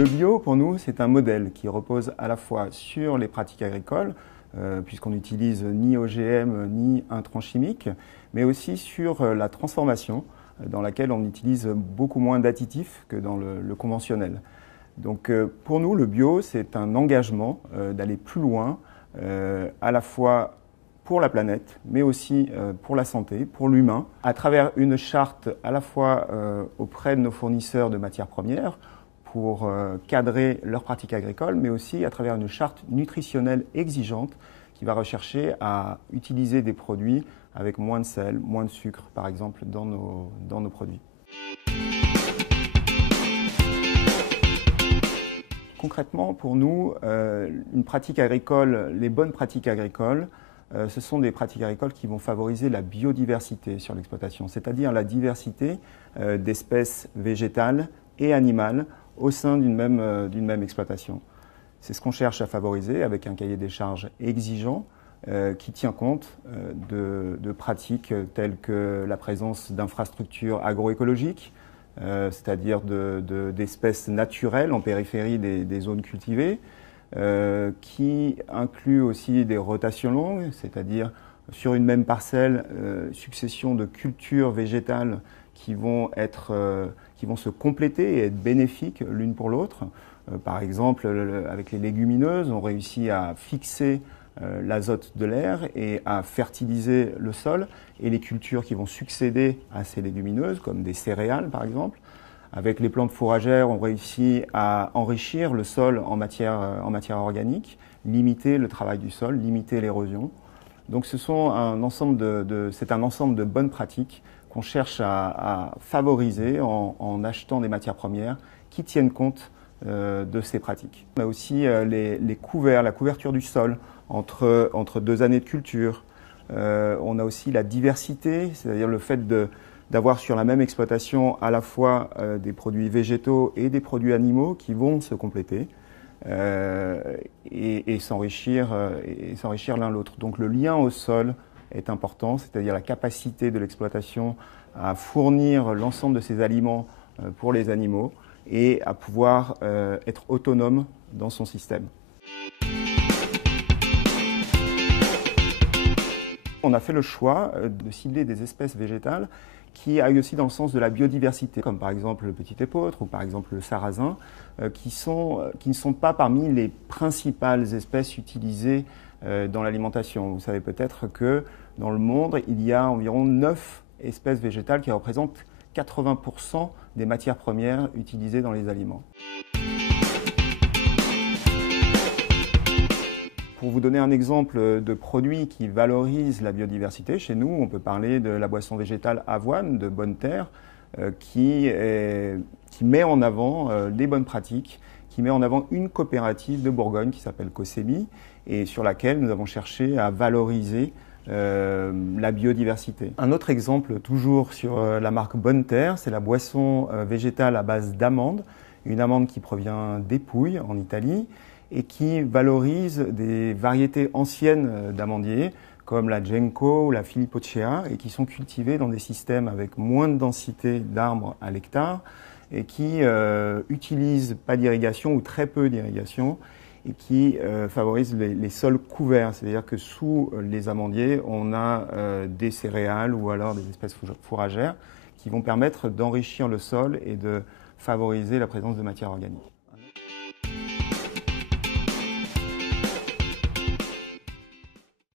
Le bio, pour nous, c'est un modèle qui repose à la fois sur les pratiques agricoles, puisqu'on n'utilise ni OGM ni intrants chimiques, mais aussi sur la transformation, dans laquelle on utilise beaucoup moins d'additifs que dans le conventionnel. Donc pour nous, le bio, c'est un engagement d'aller plus loin, à la fois pour la planète, mais aussi pour la santé, pour l'humain, à travers une charte à la fois auprès de nos fournisseurs de matières premières, pour cadrer leurs pratiques agricoles, mais aussi à travers une charte nutritionnelle exigeante qui va rechercher à utiliser des produits avec moins de sel, moins de sucre, par exemple, dans nos produits. Concrètement, pour nous, une pratique agricole, les bonnes pratiques agricoles, ce sont des pratiques agricoles qui vont favoriser la biodiversité sur l'exploitation, c'est-à-dire la diversité d'espèces végétales et animales au sein d'une même exploitation. C'est ce qu'on cherche à favoriser avec un cahier des charges exigeant qui tient compte de pratiques telles que la présence d'infrastructures agroécologiques, c'est-à-dire d'espèces naturelles en périphérie des zones cultivées, qui inclut aussi des rotations longues, c'est-à-dire sur une même parcelle, succession de cultures végétales qui vont se compléter et être bénéfiques l'une pour l'autre. Par exemple, avec les légumineuses, on réussit à fixer l'azote de l'air et à fertiliser le sol, et les cultures qui vont succéder à ces légumineuses, comme des céréales par exemple. Avec les plantes fourragères, on réussit à enrichir le sol en matière organique, limiter le travail du sol, limiter l'érosion. Donc c'est un ensemble de bonnes pratiques qu'on cherche à favoriser en achetant des matières premières qui tiennent compte de ces pratiques. On a aussi les couverts, la couverture du sol entre 2 années de culture. On a aussi la diversité, c'est-à-dire le fait d'avoir sur la même exploitation à la fois des produits végétaux et des produits animaux qui vont se compléter et s'enrichir l'un l'autre. Donc le lien au sol est important, c'est-à-dire la capacité de l'exploitation à fournir l'ensemble de ces aliments pour les animaux et à pouvoir être autonome dans son système. On a fait le choix de cibler des espèces végétales qui aillent aussi dans le sens de la biodiversité, comme par exemple le petit épeautre ou par exemple le sarrasin, qui ne sont pas parmi les principales espèces utilisées dans l'alimentation. Vous savez peut-être que dans le monde, il y a environ 9 espèces végétales qui représentent 80% des matières premières utilisées dans les aliments. Pour vous donner un exemple de produit qui valorise la biodiversité, chez nous, on peut parler de la boisson végétale avoine de Bonne Terre, qui met en avant les bonnes pratiques, qui met en avant une coopérative de Bourgogne qui s'appelle Cosebi et sur laquelle nous avons cherché à valoriser la biodiversité. Un autre exemple, toujours sur la marque Bonne Terre, c'est la boisson végétale à base d'amande, une amande qui provient d'Épouille en Italie, et qui valorise des variétés anciennes d'amandiers, comme la Genco ou la Filipocea, et qui sont cultivées dans des systèmes avec moins de densité d'arbres à l'hectare, et qui utilisent pas d'irrigation ou très peu d'irrigation, et qui favorisent les sols couverts, c'est-à-dire que sous les amandiers, on a des céréales ou alors des espèces fourragères qui vont permettre d'enrichir le sol et de favoriser la présence de matières organiques.